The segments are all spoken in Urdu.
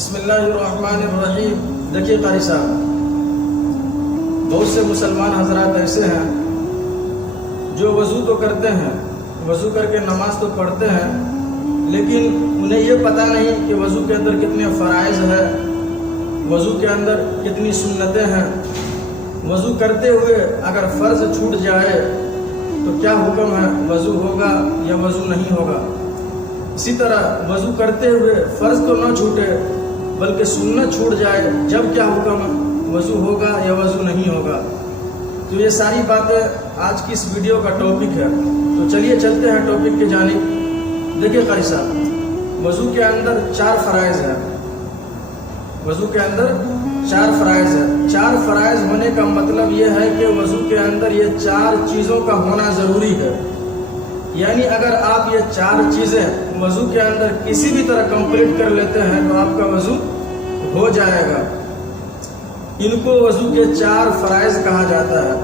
بسم اللہ الرحمن الرحیم۔ دیکھیے قاری صاحب، بہت سے مسلمان حضرات ایسے ہیں جو وضو تو کرتے ہیں، وضو کر کے نماز تو پڑھتے ہیں، لیکن انہیں یہ پتہ نہیں کہ وضو کے اندر کتنے فرائض ہیں، وضو کے اندر کتنی سنتیں ہیں۔ وضو کرتے ہوئے اگر فرض چھوٹ جائے تو کیا حکم ہے، وضو ہوگا یا وضو نہیں ہوگا۔ اسی طرح وضو کرتے ہوئے فرض تو نہ چھوٹے بلکہ سنت چھوٹ جائے، جب کیا حکم ہے، وضو ہوگا یا وضو نہیں ہوگا۔ تو یہ ساری باتیں آج کی اس ویڈیو کا ٹاپک ہے، تو چلیے چلتے ہیں ٹاپک کی جانب۔ دیکھیے قاری صاحب، وضو کے اندر 4 فرائض ہیں، وضو کے اندر 4 فرائض ہیں۔ 4 فرائض ہونے کا مطلب یہ ہے کہ وضو کے اندر یہ 4 چیزوں کا ہونا ضروری ہے، یعنی اگر آپ یہ 4 چیزیں وضو کے اندر کسی بھی طرح کمپلیٹ کر لیتے ہیں تو آپ کا وضو ہو جائے گا۔ ان کو وضو کے 4 فرائض کہا جاتا ہے۔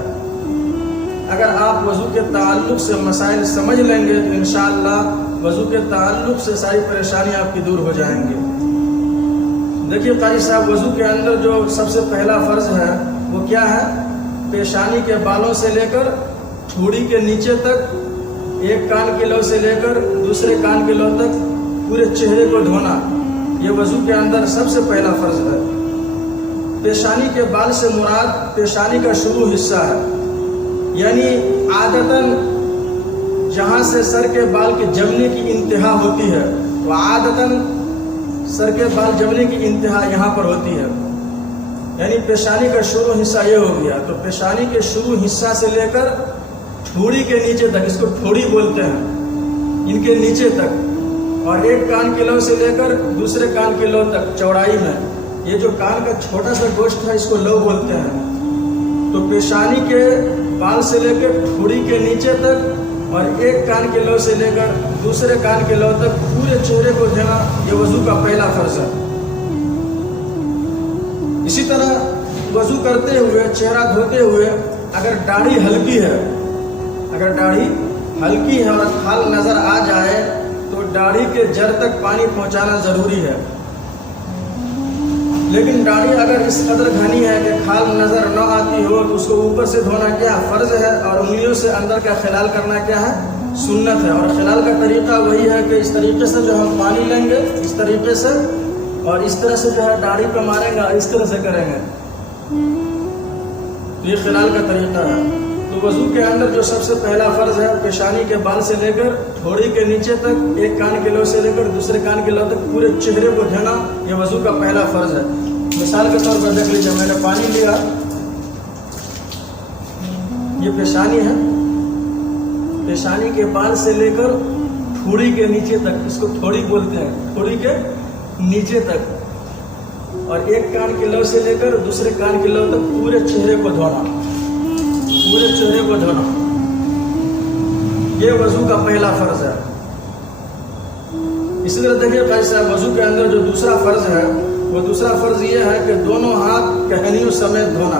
اگر آپ وضو کے تعلق سے مسائل سمجھ لیں گے تو انشاءاللہ وضو کے تعلق سے ساری پریشانیاں آپ کی دور ہو جائیں گے۔ دیکھیے قاری صاحب، وضو کے اندر جو سب سے پہلا فرض ہے وہ کیا ہے؟ پیشانی کے بالوں سے لے کر ٹھوڑی کے نیچے تک، ایک کان کے لو سے لے کر دوسرے کان کے لو تک پورے چہرے کو دھونا، یہ وضو کے اندر سب سے پہلا فرض ہے۔ پیشانی کے بال سے مراد پیشانی کا شروع حصہ ہے، یعنی عادتاً جہاں سے سر کے بال کے جمنے کی انتہا ہوتی ہے، تو عادتاً سر کے بال جمنے کی انتہا یہاں پر ہوتی ہے، یعنی پیشانی کا شروع حصہ یہ ہو گیا۔ تو پیشانی کے شروع حصہ سے لے کر ٹھوڑی کے نیچے تک، اس کو ٹھوڑی بولتے ہیں، ان کے نیچے تک، اور ایک کان کے لو سے لے کر دوسرے کان کے لو تک چوڑائی میں، یہ جو کان کا چھوٹا سا گوشت ہے اس کو لو بولتے ہیں۔ تو پیشانی کے بال سے لے کر ٹھوڑی کے نیچے تک اور ایک کان کے لو سے لے کر دوسرے کان کے لو تک پورے چہرے کو دھونا، یہ وضو کا پہلا فرض ہے۔ اسی طرح وضو کرتے ہوئے، چہرہ دھوتے ہوئے اگر داڑھی ہلکی ہے، اگر داڑھی ہلکی ہے اور کھال نظر آ جائے تو داڑھی کے جڑ تک پانی پہنچانا ضروری ہے۔ لیکن داڑھی اگر اس قدر گھنی ہے کہ کھال نظر نہ آتی ہو تو اس کو اوپر سے دھونا کیا فرض ہے، اور انگلیوں سے اندر کا خلال کرنا کیا ہے، سنت ہے۔ اور خلال کا طریقہ وہی ہے کہ اس طریقے سے جو ہم پانی لیں گے، اس طریقے سے، اور اس طرح سے جو ہے داڑھی پہ ماریں گے، اس طرح سے کریں گے، تو یہ خلال کا طریقہ ہے۔ تو وضو کے اندر جو سب سے پہلا فرض ہے، پیشانی کے بال سے لے کر ٹھوڑی کے نیچے تک، ایک کان کے لو سے لے کر دوسرے کان کے لو تک پورے چہرے کو دھونا، یہ وضو کا پہلا فرض ہے۔ مثال کے طور پر دیکھ لیجیے، میں نے پانی لیا، یہ پیشانی ہے، پیشانی کے بال سے لے کر ٹھوڑی کے نیچے تک، اس کو ٹھوڑی بولتے ہیں، ٹھوڑی کے نیچے تک، اور ایک کان کے لو سے لے کر دوسرے کان کے لو تک پورے چہرے کو دھونا، پورے چہرے کو دھونا، یہ وضو کا پہلا فرض ہے۔ اسی طرح دیکھیے قاری صاحب، وضو کے اندر جو دوسرا فرض ہے وہ دوسرا فرض یہ ہے کہ دونوں ہاتھ کہنیوں سمیت دھونا،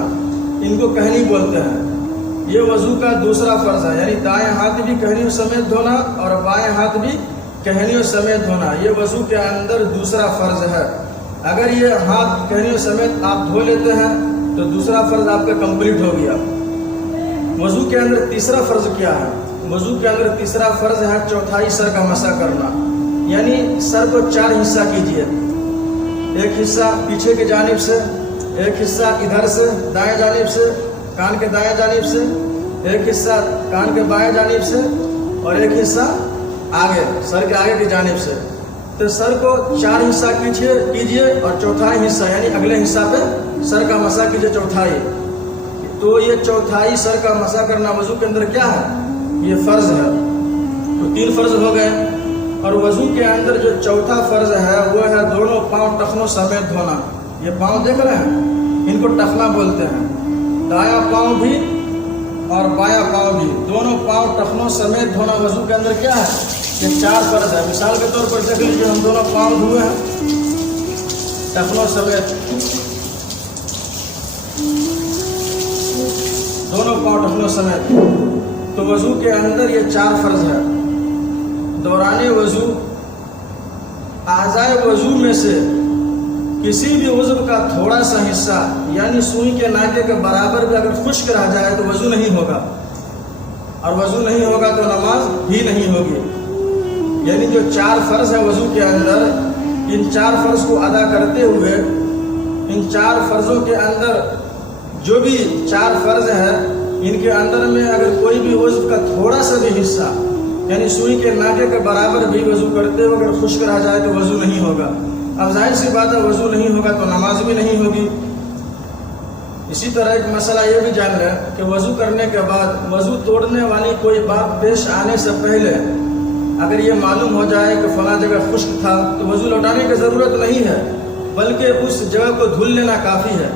ان کو کہنی بولتے ہیں، یہ وضو کا دوسرا فرض ہے، یعنی دائیں ہاتھ بھی کہنیوں سمیت دھونا اور بائیں ہاتھ بھی کہنیوں سمیت دھونا، یہ وضو کے اندر دوسرا فرض ہے۔ اگر یہ ہاتھ کہنیوں سمیت آپ دھو لیتے ہیں تو دوسرا فرض آپ کا کمپلیٹ ہو گیا۔ وضو کے اندر تیسرا فرض کیا ہے؟ وضو کے اندر تیسرا فرض ہے چوتھائی سر کا مسح کرنا، یعنی سر کو 4 حصہ کیجئے، ایک حصہ پیچھے کی جانب سے، ایک حصہ ادھر سے دائیں جانب سے، کان کے دائیں جانب سے، ایک حصہ کان کے بائیں جانب سے، اور ایک حصہ آگے، سر کے آگے کی جانب سے۔ تو سر کو 4 حصہ کیجئے اور چوتھائی حصہ یعنی اگلے حصہ پہ سر کا مسح کیجئے، چوتھائی۔ تو یہ چوتھائی سر کا مسح کرنا وضو کے اندر کیا ہے؟ یہ فرض ہے۔ تو 3 فرض ہو گئے۔ اور وضو کے اندر جو چوتھا فرض ہے وہ ہے دونوں پاؤں ٹخنوں سمیت دھونا۔ یہ پاؤں دیکھ رہے ہیں، ان کو ٹخنا بولتے ہیں، دایاں پاؤں بھی اور بایاں پاؤں بھی، دونوں پاؤں ٹخنوں سمیت دھونا وضو کے اندر کیا ہے؟ یہ 4 فرض ہے۔ مثال کے طور پر دیکھ لیجیے، ہم دونوں پاؤں دھوئے ہیں ٹخنوں سمیت، دونوں پاؤں ٹخنوں سمیت، تو وضو کے اندر یہ 4 فرض ہے۔ دوران وضو اعضائے وضو میں سے کسی بھی عضو کا تھوڑا سا حصہ یعنی سوئی کے ناکے کے برابر بھی اگر خشک رہ جائے تو وضو نہیں ہوگا، اور وضو نہیں ہوگا تو نماز بھی نہیں ہوگی۔ یعنی جو 4 فرض ہے وضو کے اندر، ان 4 فرض کو ادا کرتے ہوئے ان 4 فرضوں کے اندر جو بھی 4 فرض ہے ان کے اندر میں اگر کوئی بھی عضو کا تھوڑا سا بھی حصہ یعنی سوئی کے ناکے کے برابر بھی وضو کرتے ہوئے اگر خشک رہ جائے تو وضو نہیں ہوگا۔ اب ظاہر سی بات ہے وضو نہیں ہوگا تو نماز بھی نہیں ہوگی۔ اسی طرح ایک مسئلہ یہ بھی جان لیں کہ وضو کرنے کے بعد وضو توڑنے والی کوئی بات پیش آنے سے پہلے اگر یہ معلوم ہو جائے کہ فلاں جگہ خشک تھا تو وضو لوٹانے کی ضرورت نہیں ہے، بلکہ اس جگہ کو دھل لینا کافی ہے۔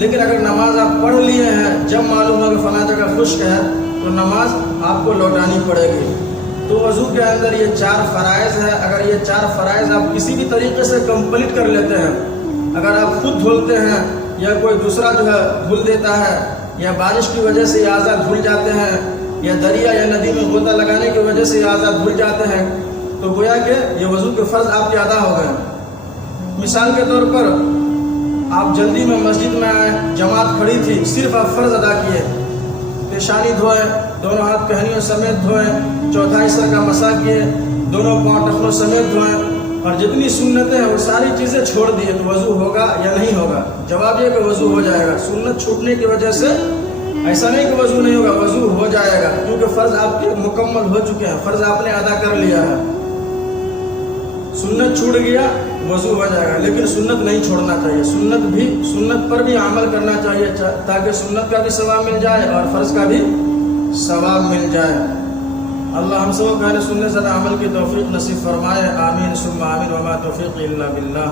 لیکن اگر نماز آپ پڑھ لیے ہیں، جب معلوم ہو کہ فلاں جگہ خشک ہے تو نماز آپ کو لوٹانی پڑے گی۔ تو وضو کے اندر یہ 4 فرائض ہے، اگر یہ 4 فرائض آپ کسی بھی طریقے سے کمپلیٹ کر لیتے ہیں، اگر آپ خود دھلتے ہیں یا کوئی دوسرا جو ہے دھل دیتا ہے، یا بارش کی وجہ سے یہ اعضاء دھل جاتے ہیں، یا دریا یا ندی میں غوطہ لگانے کی وجہ سے یہ اعضاء دھل جاتے ہیں، تو گویا کہ یہ وضو کے فرض آپ کے ادا ہو گئے۔ مثال کے طور پر آپ جلدی میں مسجد میں آئے، جماعت کھڑی تھی، صرف آپ فرض ادا کیے، پیشانی دھوئے، دونوں ہاتھ پہنیوں سمیت دھوئیں، چوتھائی سر کا مسح کیے، دونوں پاؤں ٹخنوں سمیت دھوئیں، اور جتنی سنتیں ہیں وہ ساری چیزیں چھوڑ دیے، تو وضو ہوگا یا نہیں ہوگا؟ جواب یہ کہ وضو ہو جائے گا۔ سنت چھوٹنے کی وجہ سے ایسا نہیں کہ وضو نہیں ہوگا، وضو ہو جائے گا، کیونکہ فرض آپ کے مکمل ہو چکے ہیں، فرض آپ نے ادا کر لیا ہے۔ سنت چھوٹ گیا وضو ہو جائے گا، لیکن سنت نہیں چھوڑنا چاہیے، سنت پر بھی عمل کرنا چاہیے تاکہ سنت کا بھی ثواب مل جائے اور فرض کا بھی ثواب مل جائے۔ اللہ ہم سب کو اہل سنت سے عمل کی توفیق نصیب فرمائے، آمین ثم آمین، وما توفیق الا باللہ۔